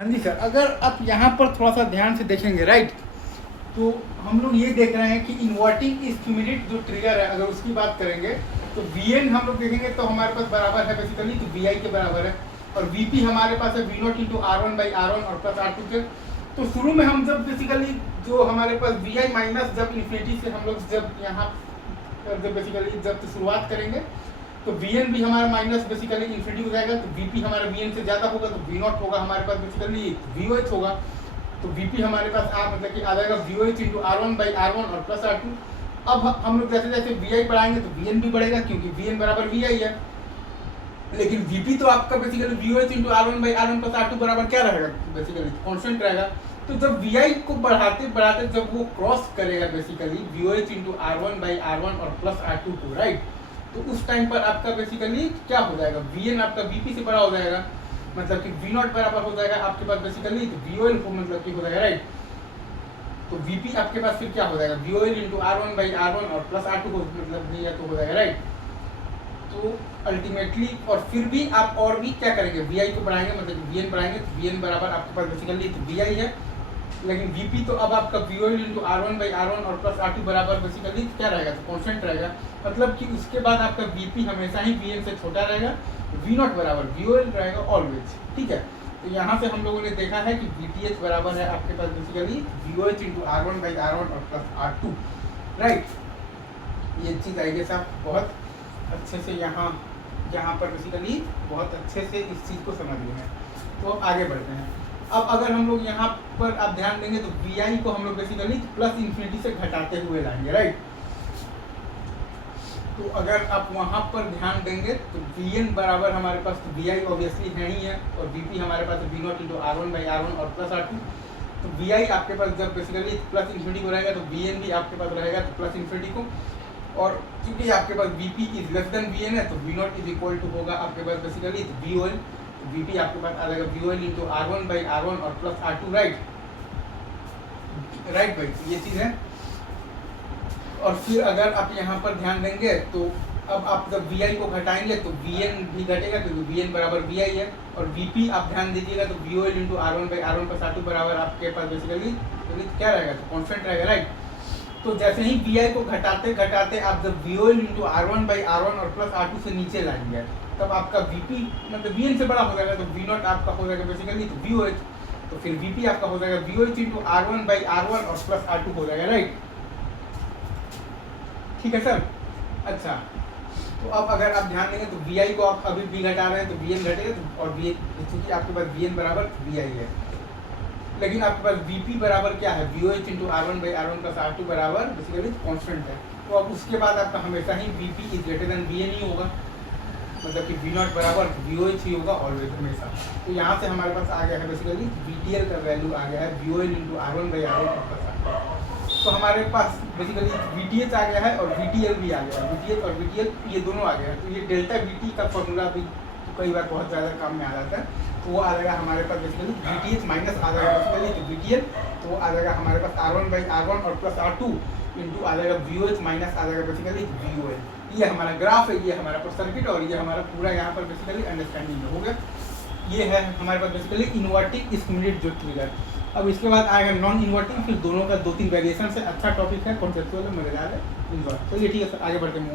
हाँ जी सर, अगर आप यहाँ पर थोड़ा सा ध्यान से देखेंगे राइट, तो हम लोग ये देख रहे हैं कि इन्वर्टिंग स्क्यूमिनेट जो ट्रिगर है, अगर उसकी बात करेंगे तो Vn हम लोग देखेंगे तो हमारे पास बराबर है बेसिकली तो Vi के बराबर है, और Vp हमारे पास है V0 इंटू R1/R1 और प्लस R2 के। तो शुरू में हम जब बेसिकली जो हमारे पास Vi माइनस जब इन्फिनिटी से हम लोग जब यहाँ जब बेसिकली जब शुरुआत करेंगे तो Vn भी हमारा माइनस बेसिकली इन्फिनिटी हो जाएगा, तो Vp हमारा Vn से ज़्यादा होगा तो V0 होगा हमारे पास बेसिकली VOH होगा, तो Vp हमारे पास मतलब कि आ जाएगा VOH इंटू R1/R1 और प्लस R2। अब हम लोग जैसे जैसे Vi बढ़ाएंगे तो Vn भी बढ़ेगा क्योंकि Vn बराबर Vi है, लेकिन Vp तो आपका basically VOH into R1/R1 plus R2 बराबर क्या रहेगा, बेसिकली कॉन्स्टेंट रहेगा। तो जब Vi को बढ़ाते बढ़ाते जब वो क्रॉस करेगा बेसिकली VOH इंटू R1/R1 और प्लस R2 को राइट, तो उस टाइम पर आपका बेसिकली क्या हो जाएगा, Vn आपका Vp से बड़ा हो जाएगा, मतलब कि V0 बराबर हो जाएगा आपके पास बेसिकली तो VOL को मतलब कि हो जाएगा राइट, तो Vp आपके पास फिर क्या हो जाएगा VOL इंटू R1/R1 और प्लस R2 को मतलब दिया तो हो जाएगा राइट। तो अल्टीमेटली और फिर भी आप और भी क्या करेंगे, Vi को बढ़ाएंगे मतलब Vn बढ़ाएंगे तो Vn बराबर आपके पास बेसिकली तो Vi है, लेकिन Vp तो अब आपका VOL इंटू R1/R1 और प्लस R2 बराबर बेसिकली क्या रहेगा, तो कॉन्स्टेंट रहेगा, मतलब कि उसके बाद आपका Vp हमेशा ही Vn से छोटा रहेगा, V0 बराबर VOL रहेगा ऑलवेज, ठीक है। तो यहाँ से हम लोगों ने देखा है कि Vth बराबर है आपके पास बेसिकली VOH इंटू R1/R1 और प्लस R2 राइट। ये चीज़ आई गेस आप बहुत अच्छे से यहाँ पर बेसिकली बहुत अच्छे से इस चीज़ को समझ गए हैं। तो अब आगे बढ़ते हैं। अब अगर हम लोग यहाँ पर आप ध्यान देंगे तो Vi को हम लोग बेसिकली प्लस इन्फिनिटी से घटाते हुए लाएंगे राइट। तो अगर आप वहाँ पर ध्यान देंगे तो Vn बराबर हमारे पास तो Vi ऑब्वियसली है ही है, और Vp हमारे पास V0 इंटू R1/R1 और प्लस R2। तो Vi आपके पास जब बेसिकली प्लस इन्फिनिटी को रहेगा तो Vn भी आपके पास रहेगा तो प्लस इन्फिनिटी को, और क्योंकि आपके पास Vp is less than Vn है तो V0 इज इक्वल टू होगा आपके पास बेसिकली VOL, तो Vp आपके पास आ जाएगा VOL इंटू R1/R1 और प्लस R2 राइट भाई, ये चीज़ है। और फिर अगर आप यहाँ पर ध्यान देंगे तो अब आप जब Vi को घटाएंगे तो Vn भी घटेगा क्योंकि Vn बराबर Vi है, और Vp आप ध्यान दीजिएगा तो VOL into R1/R1 plus R2 बराबर आपके पास बेसिकली क्या रहेगा, तो कॉन्स्टेंट रहेगा राइट। तो जैसे ही Vi को घटाते घटाते आप जब VOL इंटू R1/R1 और प्लस R2 से नीचे लाएंगे तब आपका Vp मतलब Vn से बड़ा हो जाएगा, तो V0 आपका हो जाएगा बेसिकली तो VOH, तो फिर Vp आपका हो जाएगा VOH इंटू R1/R1 और प्लस R2 हो जाएगा राइट, ठीक है सर। अच्छा, तो अब अगर आप ध्यान देंगे तो Vi को आप अभी भी घटा रहे हैं तो Vn घटेगा तो, और चूंकि आपके पास Vn बराबर Vi है, लेकिन आपके पास Vp बराबर क्या है VOH into R1/R1 plus R2 बराबर बेसिकली कॉन्स्टेंट है। तो अब उसके बाद आपका हमेशा ही Vp is greater than Vn ही होगा, मतलब कि V0 बराबर VOH ही होगा ऑलवेज हमेशा। तो यहाँ से हमारे पास आ गया है बेसिकली VTL का वैल्यू आ गया है VOL into R1/R1 plus R2। तो हमारे पास बेसिकली VTH आ गया है और VTL भी आ गया है, VTH और VTL ये दोनों आ गया है। तो ये डेल्टा VT का फॉर्मूला भी कई बार बहुत ज़्यादा काम में आ जाता है, तो वो आ जाएगा हमारे पास बेसिकली VTH माइनस आ जाएगा बेसिकली तो VTL, तो वो आ जाएगा हमारे पास R1/R1 और प्लस R2 इंटू आ जाएगा VOH माइनस आ जाएगा बेसिकली VOL। ये हमारा ग्राफ है, ये हमारा सर्किट, और ये हमारा पूरा यहाँ पर बेसिकली अंडरस्टैंडिंग हो गया। ये है हमारे पास बेसिकली इन्वर्टिंग स्क्यूमिनेट जो ट्रिगर। अब इसके बाद आएगा नॉन इन्वर्टिंग, फिर दोनों का 2-3 वेरिएशन से अच्छा टॉपिक है, कॉन्सेप्चुअल है, मजेदार है, इन्जॉय। चलिए ठीक है सर, आगे बढ़ते हैं।